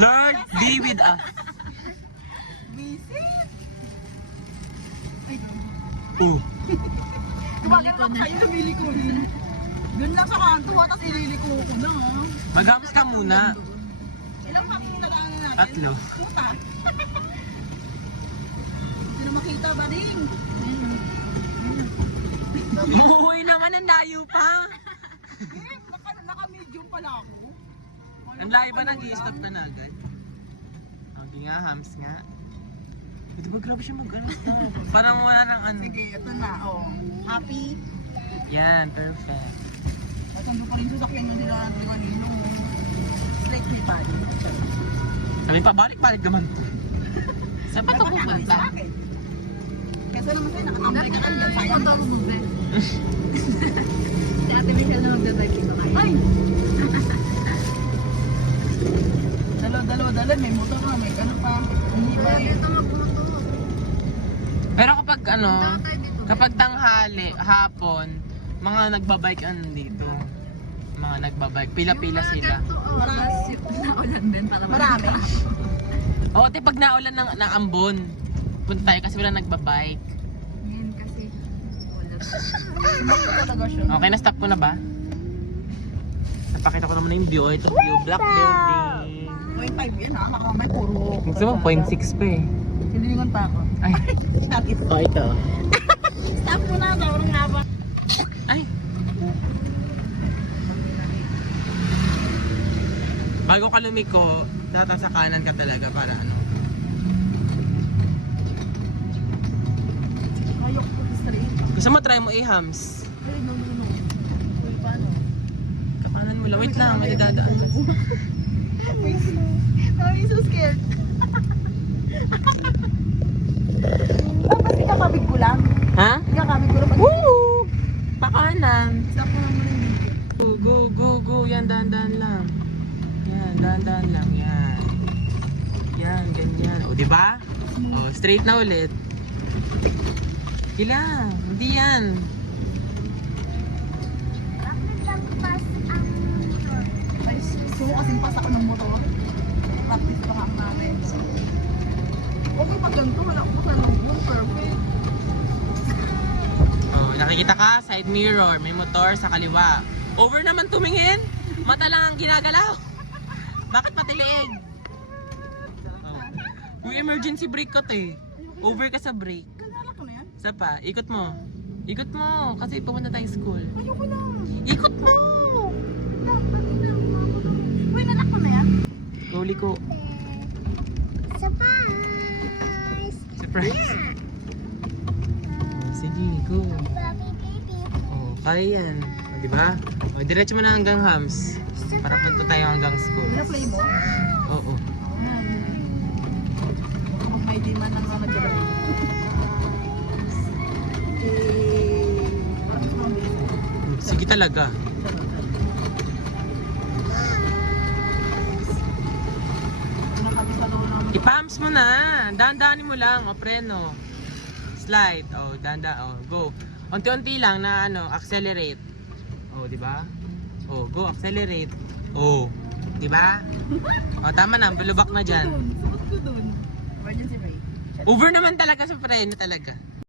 Lord, be with us. Visit. Oh. Tumagal lang kayo, nabiliko rin. Doon lang sa kanto, tapos ililiko ko na. Maghams ka muna. Ilang makita na natin? 3. Puta. Sino makita ba rin? Umuwi naman, ang layo pa. Naka-medium pala ako. Ang layo ba nag-i-stop ka na agad? Okay nga, hams nga. Ito ba grabe siya mag-ano? Parang wala nang ano. Sige, ito na. Oh. Happy. Yan, perfect. Tatando pa rin sa sakyan nyo nila ng kanino. Straight ni Buddy. Sabi pa, balik-balik naman to. Saan pa ito pupunta? Kasi naman kayo, nakatambay ka lang dyan. Sayang daw mo, be. Si Ate Michelle na magdadrive dito kayo. Ay! Dalaw, may motor na, may ano pa. Hindi ba rin? Ito magbuto. Pero kapag ano, kapag tanghali, hapon, mga nagbabike ano dito. Mga nagbabike, pila-pila sila. Marami. Naulan din para Marami. Oo, te, pag naulan ng ambon, punta tayo kasi wala nagbabike. Ngayon kasi wala. Sumakto talaga siya. Okay, na-stop ko na ba? Napakita ko naman na yung view. Ito view, black building. 0.5 yun ha, may puro. Gusto mo, 0.6 pa eh. Hinilingon pa ako. Ay, Natin. ito. Stop mo na, sobrang haba. Ay. Bago ka lumiko, tata sa kanan ka talaga para ano. Ayok po straight. Gusto mo try mo i-hams? Ay, no. Uy, paano? Kapanan mo lang. Wait lang, may dadaan. I'm so scared. Ba't di ka kabig ko lang? Ha? Di ka kabig ko lang. Woo! Pakanan. Stop mo lang muna yung video. Go. Yan, dahan-dahan lang. Yan, dahan-dahan lang. Yan. Yan, ganyan. O, diba? O, straight na ulit. Kailang. Hindi yan. Ay, gusto mo kasing pas ako ng motor. Practice pa nga ang namin. Huwag mo pag ganito, wala ko sa loob. Perfect. Oh, nakikita ka, side mirror, may motor sa kaliwa. Over naman tumingin. Mata lang ang ginagalaw. Bakit patiliig? Oh. Yung emergency brake ko eh. Over ka sa brake. Kanala ko na yan. Isa pa, ikot mo. Ikot mo, kasi pumunta tayong school. Ayoko na. Ikot mo! Uy, nalak ko na yan. Gawli ko. Surprise! Surprise. Oh, sige, go. Oh, kaya yan. O, diba? O, diretso mo na hanggang hams. Para punta tayo hanggang school. Pina-play mo? Oo. Kung may di man ang mga nagdala. Sige talaga. Ipams mo na. Dahan-dahanin mo lang. O, preno. Slide. O, dahan-dahan. O, go. Unti-unti lang na ano, accelerate. O, di ba? O, go, accelerate. O, di ba? O, tama na. Bulubak na dyan. Suot ko dun. Emergency brake. Over naman talaga sa preno talaga.